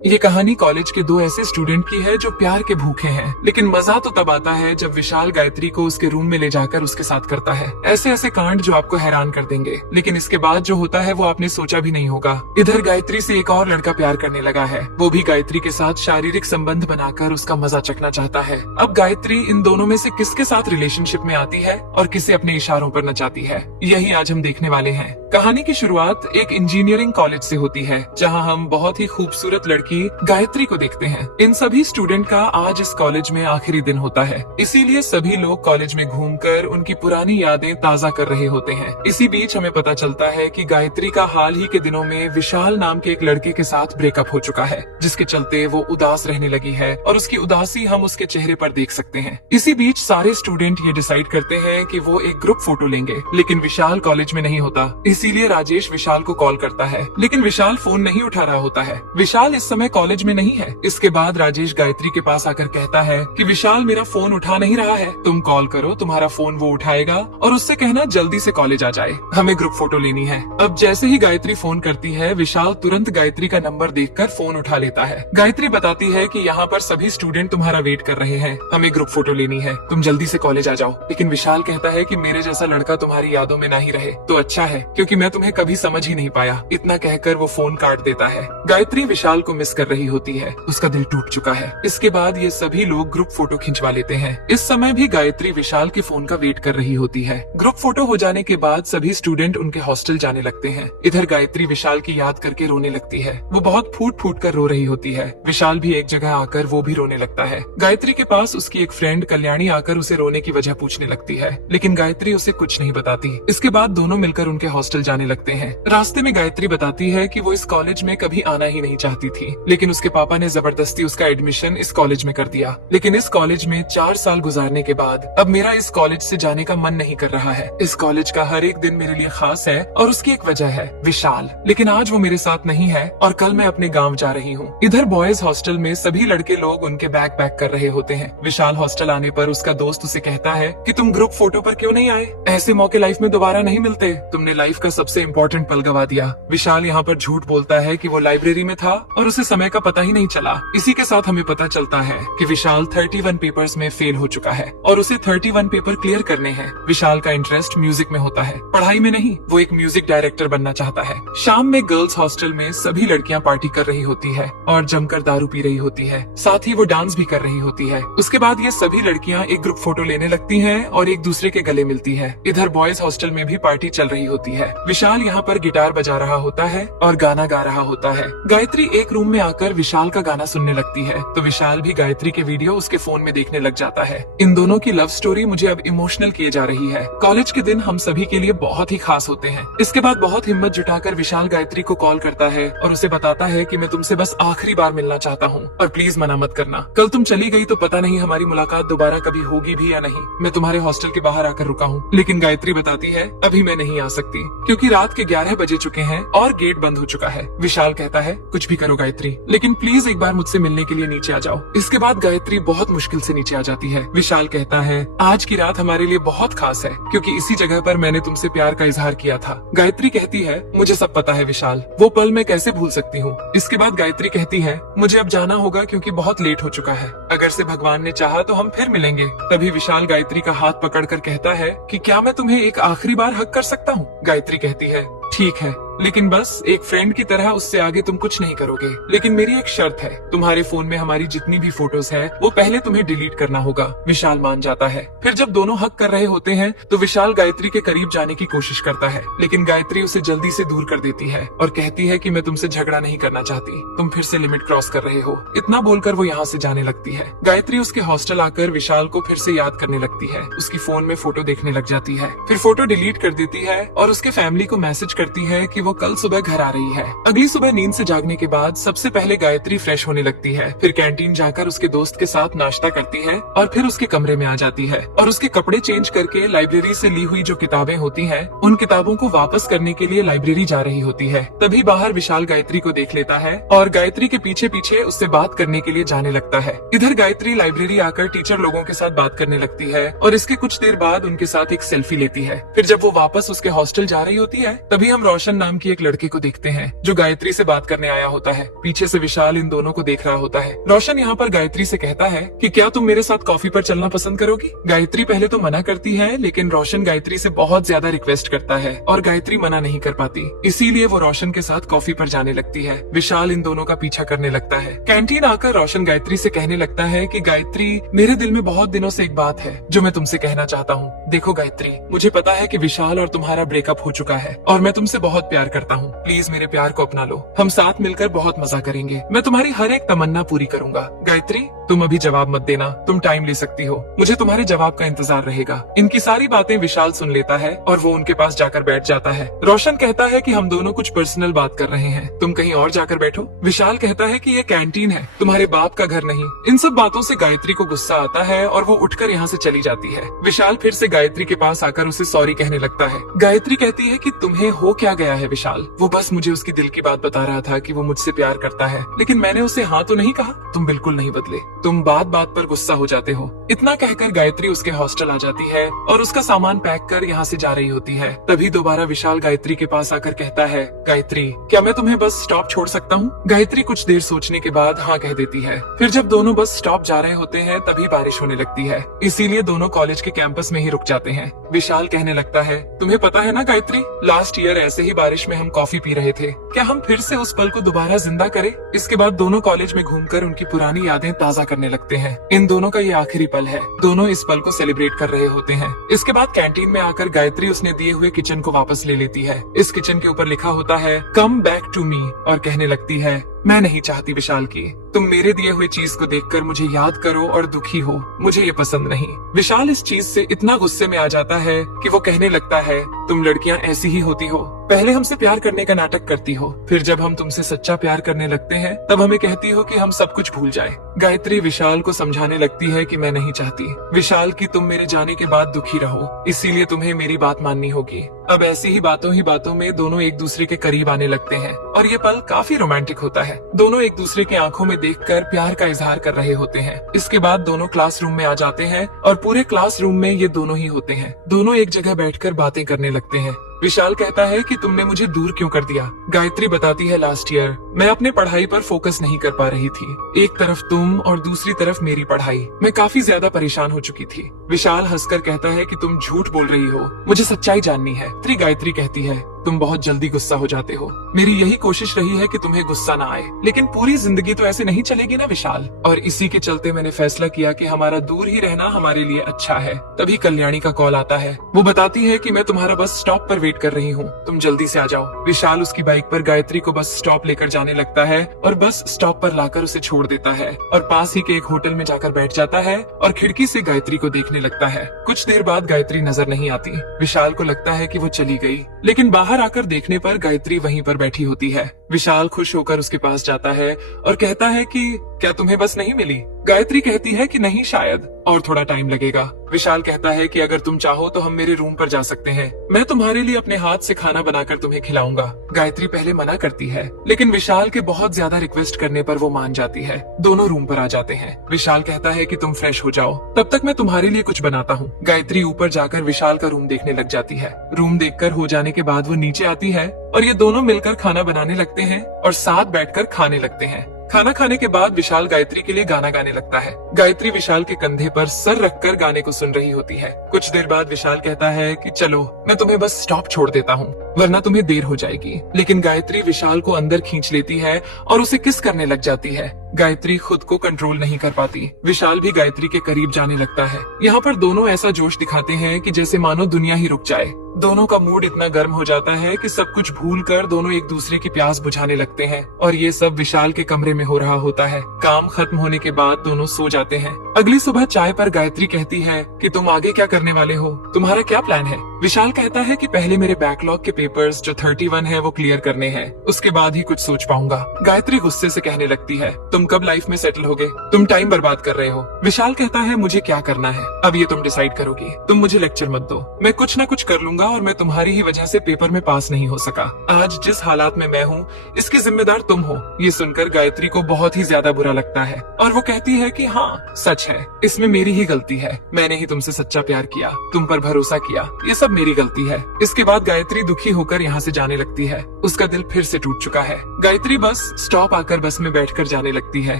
ये कहानी कॉलेज के दो ऐसे स्टूडेंट की है जो प्यार के भूखे हैं, लेकिन मजा तो तब आता है जब विशाल गायत्री को उसके रूम में ले जाकर उसके साथ करता है ऐसे ऐसे कांड जो आपको हैरान कर देंगे। लेकिन इसके बाद जो होता है वो आपने सोचा भी नहीं होगा। इधर गायत्री से एक और लड़का प्यार करने लगा है, वो भी गायत्री के साथ शारीरिक संबंध बनाकर उसका मजा चखना चाहता है। अब गायत्री इन दोनों में से किसके साथ रिलेशनशिप में आती है और किसे अपने इशारों पर नचाती है, यही आज हम देखने वाले हैं। कहानी की शुरुआत एक इंजीनियरिंग कॉलेज से होती है, जहां हम बहुत ही खूबसूरत लड़की गायत्री को देखते हैं। इन सभी स्टूडेंट का आज इस कॉलेज में आखिरी दिन होता है, इसीलिए सभी लोग कॉलेज में घूमकर उनकी पुरानी यादें ताजा कर रहे होते हैं। इसी बीच हमें पता चलता है कि गायत्री का हाल ही के दिनों में विशाल नाम के एक लड़के के साथ ब्रेकअप हो चुका है, जिसके चलते वो उदास रहने लगी है और उसकी उदासी हम उसके चेहरे पर देख सकते हैं। इसी बीच सारे स्टूडेंट ये डिसाइड करते हैं कि वो एक ग्रुप फोटो लेंगे, लेकिन विशाल कॉलेज में नहीं होता। इसीलिए राजेश विशाल को कॉल करता है, लेकिन विशाल फोन नहीं उठा रहा होता है। विशाल इस समय कॉलेज में नहीं है। इसके बाद राजेश गायत्री के पास आकर कहता है कि विशाल मेरा फोन उठा नहीं रहा है, तुम कॉल करो, तुम्हारा फोन वो उठाएगा और उससे कहना जल्दी से कॉलेज आ जाए, हमें ग्रुप फोटो लेनी है। अब जैसे ही गायत्री फोन करती है, विशाल तुरंत गायत्री का नंबर देखकर फोन उठा लेता है। गायत्री बताती है कि यहाँ पर सभी स्टूडेंट तुम्हारा वेट कर रहे हैं, हमें ग्रुप फोटो लेनी है, तुम जल्दी से कॉलेज आ जाओ। लेकिन विशाल कहता है कि मेरे जैसा लड़का तुम्हारी यादों में नहीं रहे तो अच्छा है, क्योंकि मैं तुम्हें कभी समझ ही नहीं पाया। इतना कहकर वो फोन काट देता है। गायत्री विशाल को मिस कर रही होती है, उसका दिल टूट चुका है। इसके बाद ये सभी लोग ग्रुप फोटो खिंचवा लेते हैं। इस समय भी गायत्री विशाल के फोन का वेट कर रही होती है। ग्रुप फोटो हो जाने के बाद सभी स्टूडेंट उनके हॉस्टल जाने लगते हैं। इधर गायत्री विशाल की याद करके रोने लगती है, वो बहुत फूट फूट कर रो रही होती है। विशाल भी एक जगह आकर वो भी रोने लगता है। गायत्री के पास उसकी एक फ्रेंड कल्याणी आकर उसे रोने की वजह पूछने लगती है, लेकिन गायत्री उसे कुछ नहीं बताती। इसके बाद दोनों मिलकर उनके हॉस्टल जाने लगते हैं। रास्ते में गायत्री बताती है कि वो इस कॉलेज में कभी आना ही नहीं चाहती थी, लेकिन उसके पापा ने जबरदस्ती उसका एडमिशन इस कॉलेज में कर दिया। लेकिन इस कॉलेज में 4 साल गुजारने के बाद अब मेरा इस कॉलेज से जाने का मन नहीं कर रहा है। इस कॉलेज का हर एक दिन मेरे लिए खास है और उसकी एक वजह है विशाल, लेकिन आज वो मेरे साथ नहीं है और कल मैं अपने गाँव जा रही हूँ। इधर बॉयज हॉस्टल में सभी लड़के लोग उनके बैग पैक कर रहे होते हैं। विशाल हॉस्टल आने पर उसका दोस्त उसे कहता है कि तुम ग्रुप फोटो पर क्यों नहीं आए, ऐसे मौके लाइफ में दोबारा नहीं मिलते, तुमने लाइफ का सबसे इम्पोर्टेंट पल गवा दिया। विशाल यहाँ पर झूठ बोलता है कि वो लाइब्रेरी में था और उसे समय का पता ही नहीं चला। इसी के साथ हमें पता चलता है कि विशाल 31 पेपर्स में फेल हो चुका है और उसे 31 पेपर क्लियर करने हैं। विशाल का इंटरेस्ट म्यूजिक में होता है, पढ़ाई में नहीं। वो एक म्यूजिक डायरेक्टर बनना चाहता है। शाम में गर्ल्स हॉस्टल में सभी लड़कियां पार्टी कर रही होती है और जमकर दारू पी रही होती है, साथ ही वो डांस भी कर रही होती है। उसके बाद ये सभी लड़कियां एक ग्रुप फोटो लेने लगती हैं और एक दूसरे के गले मिलती है। इधर बॉयज हॉस्टल में भी पार्टी चल रही होती है। विशाल यहाँ पर गिटार बजा रहा होता है और गाना गा रहा होता है। गायत्री एक रूम में आकर विशाल का गाना सुनने लगती है, तो विशाल भी गायत्री के वीडियो उसके फोन में देखने लग जाता है। इन दोनों की लव स्टोरी मुझे अब इमोशनल किए जा रही है। कॉलेज के दिन हम सभी के लिए बहुत ही खास होते हैं। इसके बाद बहुत हिम्मत जुटाकर विशाल गायत्री को कॉल करता है और उसे बताता है कि मैं तुमसे बस आखिरी बार मिलना चाहता हूँ और प्लीज मना मत करना। कल तुम चली गई तो पता नहीं हमारी मुलाकात दोबारा कभी होगी भी या नहीं। मैं तुम्हारे हॉस्टल के बाहर आकर रुका हूँ, लेकिन गायत्री बताती है अभी मैं नहीं आ सकती, क्योंकि रात के 11 बजे चुके हैं और गेट बंद हो चुका है। विशाल कहता है कुछ भी करो गायत्री, लेकिन प्लीज एक बार मुझसे मिलने के लिए नीचे आ जाओ। इसके बाद गायत्री बहुत मुश्किल से नीचे आ जाती है। विशाल कहता है आज की रात हमारे लिए बहुत खास है, क्योंकि इसी जगह पर मैंने तुमसे प्यार का इजहार किया था। गायत्री कहती है मुझे सब पता है विशाल, वो पल मैं कैसे भूल सकती हूँ। इसके बाद गायत्री कहती है मुझे अब जाना होगा क्योंकि बहुत लेट हो चुका है, अगर से भगवान ने चाहा तो हम फिर मिलेंगे। तभी विशाल गायत्री का हाथ पकड़कर कहता है कि क्या मैं तुम्हें एक आखिरी बार हक कर सकता हूँ। गायत्री कहती है ठीक है, लेकिन बस एक फ्रेंड की तरह, उससे आगे तुम कुछ नहीं करोगे। लेकिन मेरी एक शर्त है, तुम्हारे फोन में हमारी जितनी भी फोटोज है वो पहले तुम्हें डिलीट करना होगा। विशाल मान जाता है। फिर जब दोनों हक कर रहे होते हैं तो विशाल गायत्री के करीब जाने की कोशिश करता है, लेकिन गायत्री उसे जल्दी से दूर कर देती है और कहती है कि मैं तुमसे झगड़ा नहीं करना चाहती, तुम फिर से लिमिट क्रॉस कर रहे हो। इतना बोलकर वो यहाँ से जाने लगती है। गायत्री उसके हॉस्टल आकर विशाल को फिर से याद करने लगती है। उसकी फोन में फोटो देखने लग जाती है, फिर फोटो डिलीट कर देती है और उसके फैमिली को मैसेज करती है कि वो कल सुबह घर आ रही है। अगली सुबह नींद से जागने के बाद सबसे पहले गायत्री फ्रेश होने लगती है, फिर कैंटीन जाकर उसके दोस्त के साथ नाश्ता करती है और फिर उसके कमरे में आ जाती है और उसके कपड़े चेंज करके लाइब्रेरी से ली हुई जो किताबें होती हैं उन किताबों को वापस करने के लिए लाइब्रेरी जा रही होती है। तभी बाहर विशाल गायत्री को देख लेता है और गायत्री के पीछे पीछे उससे बात करने के लिए जाने लगता है। इधर गायत्री लाइब्रेरी आकर टीचर लोगों के साथ बात करने लगती है और इसके कुछ देर बाद उनके साथ एक सेल्फी लेती है। फिर जब वो वापस उसके हॉस्टल जा रही होती है तभी हम रोशन नाम नाम की एक लड़के को देखते हैं जो गायत्री से बात करने आया होता है। पीछे से विशाल इन दोनों को देख रहा होता है। रोशन यहाँ पर गायत्री से कहता है कि क्या तुम मेरे साथ कॉफी पर चलना पसंद करोगी। गायत्री पहले तो मना करती है, लेकिन रोशन गायत्री से बहुत ज्यादा रिक्वेस्ट करता है और गायत्री मना नहीं कर पाती, इसीलिए वो रोशन के साथ कॉफी पर जाने लगती है। विशाल इन दोनों का पीछा करने लगता है। कैंटीन आकर रोशन गायत्री से कहने लगता है कि गायत्री, मेरे दिल में बहुत दिनों से एक बात है जो मैं तुमसे कहना चाहता हूँ। देखो गायत्री, मुझे पता है कि विशाल और तुम्हारा ब्रेकअप हो चुका है और मैं तुमसे बहुत प्यार करता हूँ। प्लीज मेरे प्यार को अपना लो, हम साथ मिलकर बहुत मजा करेंगे। मैं तुम्हारी हर एक तमन्ना पूरी करूंगा। गायत्री, तुम अभी जवाब मत देना, तुम टाइम ले सकती हो, मुझे तुम्हारे जवाब का इंतजार रहेगा। इनकी सारी बातें विशाल सुन लेता है और वो उनके पास जाकर बैठ जाता है। रोशन कहता है कि हम दोनों कुछ पर्सनल बात कर रहे हैं, तुम कहीं और जाकर बैठो। विशाल कहता है कि ये कैंटीन है, तुम्हारे बाप का घर नहीं। इन सब बातों से गायत्री को गुस्सा आता है और वो उठकर यहाँ से चली जाती है। विशाल फिर से गायत्री के पास आकर उसे सॉरी कहने लगता है। गायत्री कहती है कि तुम्हें हो क्या गया है विशाल, वो बस मुझे उसकी दिल की बात बता रहा था कि वो मुझसे प्यार करता है, लेकिन मैंने उसे हाँ तो नहीं कहा। तुम बिल्कुल नहीं बदले, तुम बात बात पर गुस्सा हो जाते हो। इतना कहकर गायत्री उसके हॉस्टल आ जाती है और उसका सामान पैक कर यहाँ से जा रही होती है। तभी दोबारा विशाल गायत्री के पास आकर कहता है, गायत्री, क्या मैं तुम्हें बस स्टॉप छोड़ सकता हूँ। गायत्री कुछ देर सोचने के बाद हाँ कह देती है। फिर जब दोनों बस स्टॉप जा रहे होते हैं तभी बारिश होने लगती है, इसीलिए दोनों कॉलेज के कैंपस में ही रुक जाते हैं। विशाल कहने लगता है, तुम्हें पता है ना गायत्री, लास्ट ईयर ऐसे ही बारिश में हम कॉफी पी रहे थे, क्या हम फिर से उस पल को दोबारा जिंदा करें। इसके बाद दोनों कॉलेज में घूमकर उनकी पुरानी यादें ताजा करने लगते हैं। इन दोनों का ये आखिरी पल है, दोनों इस पल को सेलिब्रेट कर रहे होते हैं। इसके बाद कैंटीन में आकर गायत्री उसने दिए हुए किचन को वापस ले लेती है। इस किचन के ऊपर लिखा होता है कम बैक टू मी और कहने लगती है, मैं नहीं चाहती विशाल की तुम मेरे दिए हुए चीज को देखकर मुझे याद करो और दुखी हो, मुझे ये पसंद नहीं। विशाल इस चीज से इतना गुस्से में आ जाता है कि वो कहने लगता है, तुम लड़कियां ऐसी ही होती हो, पहले हमसे प्यार करने का नाटक करती हो, फिर जब हम तुमसे सच्चा प्यार करने लगते हैं तब हमें कहती हो कि हम सब कुछ भूल जाए। गायत्री विशाल को समझाने लगती है कि मैं नहीं चाहती विशाल की तुम मेरे जाने के बाद दुखी रहो, इसीलिए तुम्हें मेरी बात माननी होगी। अब ऐसी ही बातों में दोनों एक दूसरे के करीब आने लगते हैं और ये पल काफी रोमांटिक होता है। दोनों एक दूसरे की आंखों में देखकर प्यार का इजहार कर रहे होते हैं। इसके बाद दोनों क्लासरूम में आ जाते हैं और पूरे क्लासरूम में ये दोनों ही होते हैं। दोनों एक जगह बैठकर बातें करने लगते हैं। विशाल कहता है कि तुमने मुझे दूर क्यों कर दिया। गायत्री बताती है, लास्ट ईयर मैं अपने पढ़ाई पर फोकस नहीं कर पा रही थी, एक तरफ तुम और दूसरी तरफ मेरी पढ़ाई, मैं काफी ज्यादा परेशान हो चुकी थी। विशाल हंसकर कहता है कि तुम झूठ बोल रही हो, मुझे सच्चाई जाननी है। गायत्री कहती है, तुम बहुत जल्दी गुस्सा हो जाते हो, मेरी यही कोशिश रही है कि तुम्हें गुस्सा ना आए, लेकिन पूरी जिंदगी तो ऐसे नहीं चलेगी ना विशाल, और इसी के चलते मैंने फैसला किया कि हमारा दूर ही रहना हमारे लिए अच्छा है। तभी कल्याणी का कॉल आता है, वो बताती है कि मैं तुम्हारा बस स्टॉप पर वेट कर रही हूँ, तुम जल्दी से आ जाओ। विशाल उसकी बाइक पर गायत्री को बस स्टॉप लेकर जाने लगता है और बस स्टॉप पर लाकर उसे छोड़ देता है और पास ही के एक होटल में जाकर बैठ जाता है और खिड़की से गायत्री को देखने लगता है। कुछ देर बाद गायत्री नजर नहीं आती। विशाल को लगता है कि वो चली गई, लेकिन बाहर आकर देखने पर गायत्री वहीं पर बैठी होती है। विशाल खुश होकर उसके पास जाता है और कहता है कि क्या तुम्हें बस नहीं मिली। गायत्री कहती है कि नहीं, शायद और थोड़ा टाइम लगेगा। विशाल कहता है कि अगर तुम चाहो तो हम मेरे रूम पर जा सकते हैं, मैं तुम्हारे लिए अपने हाथ से खाना बनाकर तुम्हें खिलाऊंगा। गायत्री पहले मना करती है, लेकिन विशाल के बहुत ज्यादा रिक्वेस्ट करने पर वो मान जाती है। दोनों रूम पर आ जाते हैं। विशाल कहता है कि तुम फ्रेश हो जाओ, तब तक मैं तुम्हारे लिए कुछ बनाता हूँ। गायत्री ऊपर जाकर विशाल का रूम देखने लग जाती है। रूम देखकर हो जाने के बाद वो नीचे आती है और ये दोनों मिलकर खाना बनाने लगते हैं और साथ बैठकर खाने लगते हैं। खाना खाने के बाद विशाल गायत्री के लिए गाना गाने लगता है। गायत्री विशाल के कंधे पर सर रखकर गाने को सुन रही होती है। कुछ देर बाद विशाल कहता है कि चलो मैं तुम्हें बस स्टॉप छोड़ देता हूँ, वरना तुम्हें देर हो जाएगी। लेकिन गायत्री विशाल को अंदर खींच लेती है और उसे किस करने लग जाती है। गायत्री खुद को कंट्रोल नहीं कर पाती। विशाल भी गायत्री के करीब जाने लगता है। यहाँ पर दोनों ऐसा जोश दिखाते हैं कि जैसे मानो दुनिया ही रुक जाए। दोनों का मूड इतना गर्म हो जाता है कि सब कुछ भूलकर दोनों एक दूसरे की प्यास बुझाने लगते हैं और ये सब विशाल के कमरे में हो रहा होता है। काम खत्म होने के बाद दोनों सो जाते हैं। अगली सुबह चाय पर गायत्री कहती है कि तुम आगे क्या करने वाले हो, तुम्हारा क्या प्लान है। विशाल कहता है कि पहले मेरे बैकलॉग के पेपर्स जो 31 है वो क्लियर करने हैं, उसके बाद ही कुछ सोच पाऊंगा। गायत्री गुस्से से कहने लगती है, तुम कब लाइफ में सेटल होगे, तुम टाइम बर्बाद कर रहे हो। विशाल कहता है, मुझे क्या करना है अब ये तुम डिसाइड करोगी, तुम मुझे लेक्चर मत दो, मैं कुछ न कुछ कर लूंगा होगा और मैं तुम्हारी ही वजह से पेपर में पास नहीं हो सका। आज जिस हालात में मैं हूँ इसकी जिम्मेदार तुम हो। ये सुनकर गायत्री को बहुत ही ज्यादा बुरा लगता है और वो कहती है कि हाँ सच है, इसमें मेरी ही गलती है। मैंने ही तुमसे सच्चा प्यार किया, तुम पर भरोसा किया, ये सब मेरी गलती है। इसके बाद गायत्री दुखी होकर यहाँ से जाने लगती है। उसका दिल फिर से टूट चुका है। गायत्री बस स्टॉप आकर बस में बैठकर जाने लगती है।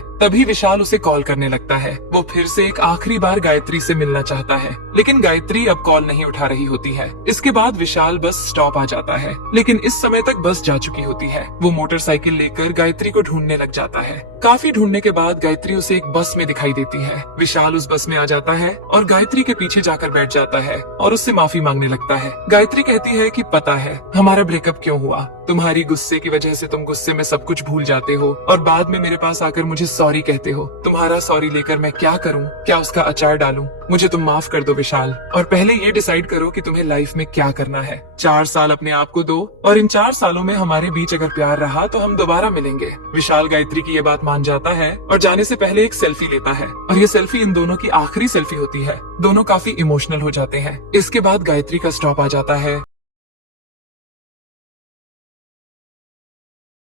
तभी विशाल उसे कॉल करने लगता है। वो फिर से एक आखिरी बार गायत्री से मिलना चाहता है, लेकिन गायत्री अब कॉल नहीं उठा रही होती है। इसके बाद विशाल बस स्टॉप आ जाता है, लेकिन इस समय तक बस जा चुकी होती है। वो मोटरसाइकिल लेकर गायत्री को ढूंढने लग जाता है। काफी ढूंढने के बाद गायत्री उसे एक बस में दिखाई देती है। विशाल उस बस में आ जाता है और गायत्री के पीछे जाकर बैठ जाता है और उससे माफी मांगने लगता है। गायत्री कहती है कि पता है हमारा ब्रेकअप क्यों हुआ, तुम्हारी गुस्से की वजह से तुम गुस्से में सब कुछ भूल जाते हो और बाद में मेरे पास आकर मुझे सॉरी कहते हो। तुम्हारा सॉरी लेकर मैं क्या करूं, क्या उसका अचार डालूं? मुझे तुम माफ कर दो विशाल, और पहले ये डिसाइड करो कि तुम्हें लाइफ में क्या करना है। 4 साल अपने आप को दो और इन 4 सालों में हमारे बीच अगर प्यार रहा तो हम दोबारा मिलेंगे। विशाल गायत्री की ये बात मान जाता है और जाने से पहले एक सेल्फी लेता है और ये सेल्फी इन दोनों की आखिरी सेल्फी होती है। दोनों काफी इमोशनल हो जाते हैं। इसके बाद गायत्री का स्टॉप आ जाता है।